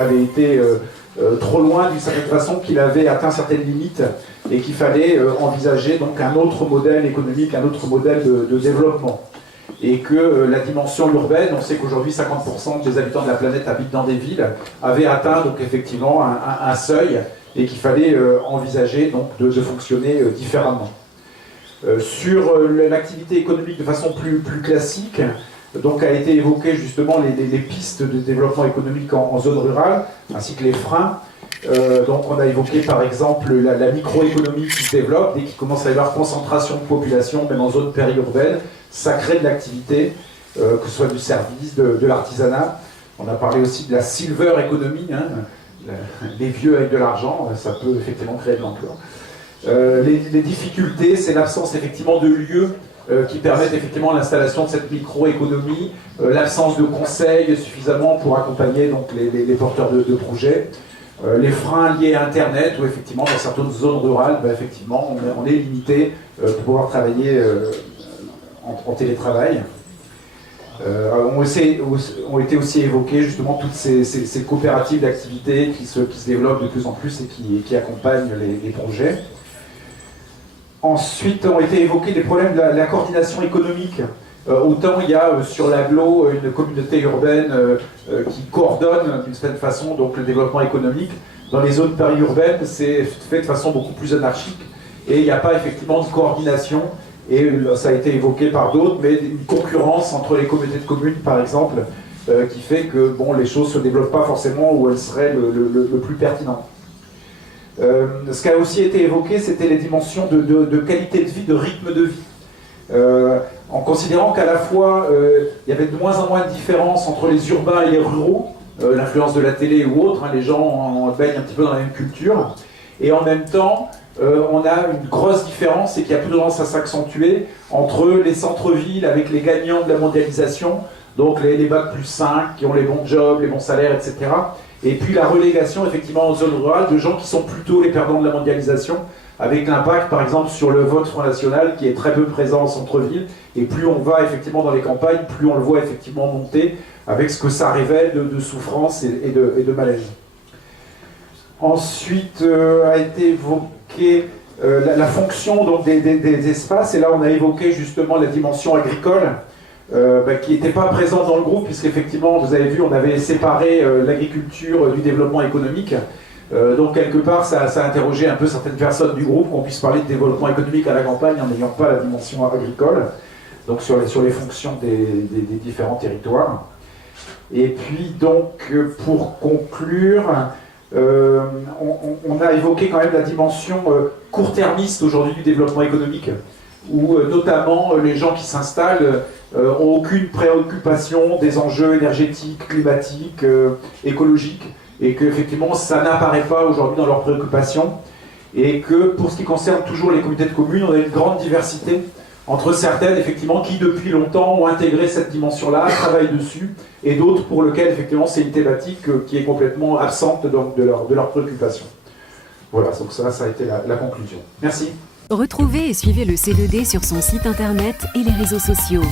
avait été trop loin d'une certaine façon, qu'il avait atteint certaines limites et qu'il fallait envisager donc un autre modèle économique, un autre modèle de développement. Et que la dimension urbaine, on sait qu'aujourd'hui 50% des habitants de la planète habitent dans des villes, avait atteint donc effectivement un seuil et qu'il fallait envisager donc de fonctionner différemment. Sur l'activité économique de façon plus classique, donc a été évoqué justement les pistes de développement économique en zone rurale, ainsi que les freins. Donc on a évoqué par exemple la microéconomie qui se développe, dès qu'il commence à y avoir concentration de population, même en zone périurbaine, ça crée de l'activité, que ce soit du service, de l'artisanat. On a parlé aussi de la silver economy, hein, les vieux avec de l'argent, ça peut effectivement créer de l'emploi. Les difficultés, c'est l'absence effectivement de lieux qui permettent effectivement l'installation de cette microéconomie, l'absence de conseils suffisamment pour accompagner donc les porteurs de projets, les freins liés à Internet, où effectivement dans certaines zones rurales, ben, effectivement on est limité pour pouvoir travailler en télétravail. Ont été aussi évoquées justement toutes ces coopératives d'activités qui se développent de plus en plus et qui accompagnent les projets. Ensuite ont été évoqués les problèmes de la coordination économique. Autant il y a sur l'agglo une communauté urbaine qui coordonne d'une certaine façon donc, le développement économique. Dans les zones périurbaines, c'est fait de façon beaucoup plus anarchique et il n'y a pas effectivement de coordination. Et ça a été évoqué par d'autres, mais une concurrence entre les communautés de communes, par exemple, qui fait que bon, les choses ne se développent pas forcément où elles seraient le plus pertinentes. Ce qui a aussi été évoqué, c'était les dimensions de qualité de vie, de rythme de vie. En considérant qu'à la fois, il y avait de moins en moins de différence entre les urbains et les ruraux, l'influence de la télé ou autre, hein, les gens baignent un petit peu dans la même culture, et en même temps, on a une grosse différence et qui a plus tendance à s'accentuer entre les centres-villes avec les gagnants de la mondialisation, donc les bac plus 5 qui ont les bons jobs, les bons salaires, etc. Et puis la relégation effectivement en zone rurale de gens qui sont plutôt les perdants de la mondialisation, avec l'impact par exemple sur le vote Front National qui est très peu présent en centre-ville, et plus on va effectivement dans les campagnes, plus on le voit effectivement monter, avec ce que ça révèle de souffrance et de malaise. Ensuite a été évoqué la fonction donc, des espaces, et là on a évoqué justement la dimension agricole, qui n'était pas présente dans le groupe, puisqu'effectivement, vous avez vu, on avait séparé l'agriculture du développement économique. Donc quelque part, ça a interrogé un peu certaines personnes du groupe, qu'on puisse parler de développement économique à la campagne en n'ayant pas la dimension agricole, donc sur les fonctions des différents territoires. Et puis donc, pour conclure, on a évoqué quand même la dimension court-termiste aujourd'hui du développement économique, où notamment les gens qui s'installent n'ont aucune préoccupation des enjeux énergétiques, climatiques, écologiques, et qu'effectivement ça n'apparaît pas aujourd'hui dans leurs préoccupations, et que pour ce qui concerne toujours les communautés de communes, on a une grande diversité entre certaines effectivement qui depuis longtemps ont intégré cette dimension-là, travaillent dessus, et d'autres pour lesquelles effectivement c'est une thématique qui est complètement absente donc, de leurs préoccupations. Voilà, donc ça a été la conclusion. Merci. Retrouvez et suivez le C2D sur son site internet et les réseaux sociaux.